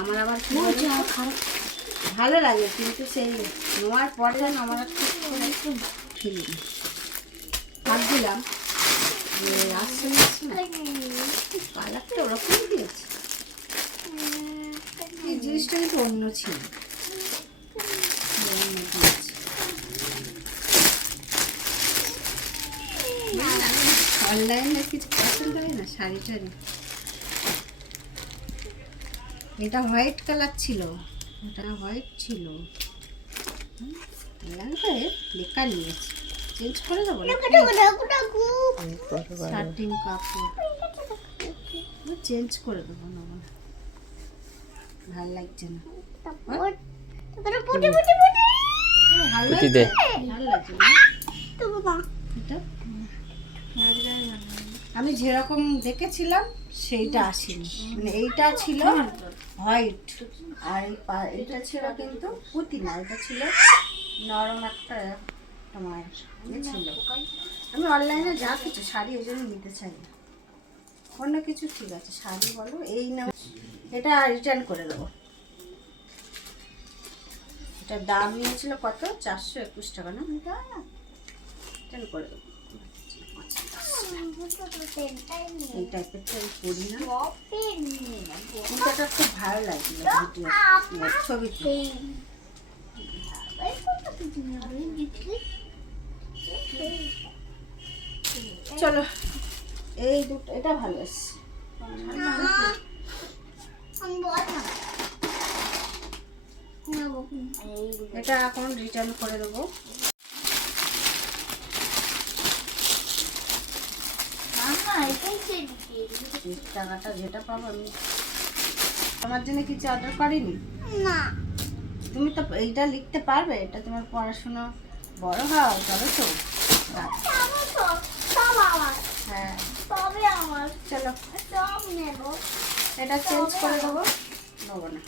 আমার আবার ভালো লাগে, কিন্তু সেই নেওয়ার পরে যেন আমার একটু ফেলি ভাবছিলাম যে আসছে না কালারটা ওরকমই দিয়েছে, এই জিনিসটা কিন্তু অন্য ছিল। অনলাইনে কিছু পছন্দ হয় না, শাড়ি টাড়ি। এটা হোয়াইট কালার ছিল, ওটা হোয়াইট ছিল, বেকার নিয়েছি, চেঞ্জ করে দেবো। শার্টিং কাপড় চেঞ্জ করে দেবো, নেবো না, ভালো লাগছে না। ভালো লাগছে না এটা, আমি যেরকম দেখেছিলাম সেইটা আসেনি, মানে এইটা ছিল হোয়াইট আর এটা ছিল কিন্তু পুঁতি না, এটা ছিল নরম একটা তোমার ছিল। আমি অনলাইনে যা কিছু শাড়ি ওই জন্য নিতে চাই না, অন্য কিছু ঠিক আছে, শাড়ি বলো এই না, এটা রিটার্ন করে দেবো। এটার দাম নিয়েছিল কত, 421 টাকা না, রিটার্ন করে দেবো। এই টাইপেরটা আমি করি না, কিন্তু এটা খুব ভালো লাগলো ছবিতে। চলো এই দুটো, এটা ভালো এসছে, এটা এখন রিটার্ন করে দেবো। টাকাটা যেটা পাবো আমি তোমার জন্য কিছু অর্ডার করিনি না, তুমি তো এইটা লিখতে পারবে, এটা তোমার পড়াশোনা বড় হও তবে তো। হ্যাঁ চলো এটা চেঞ্জ করে দেবো, নেবো না।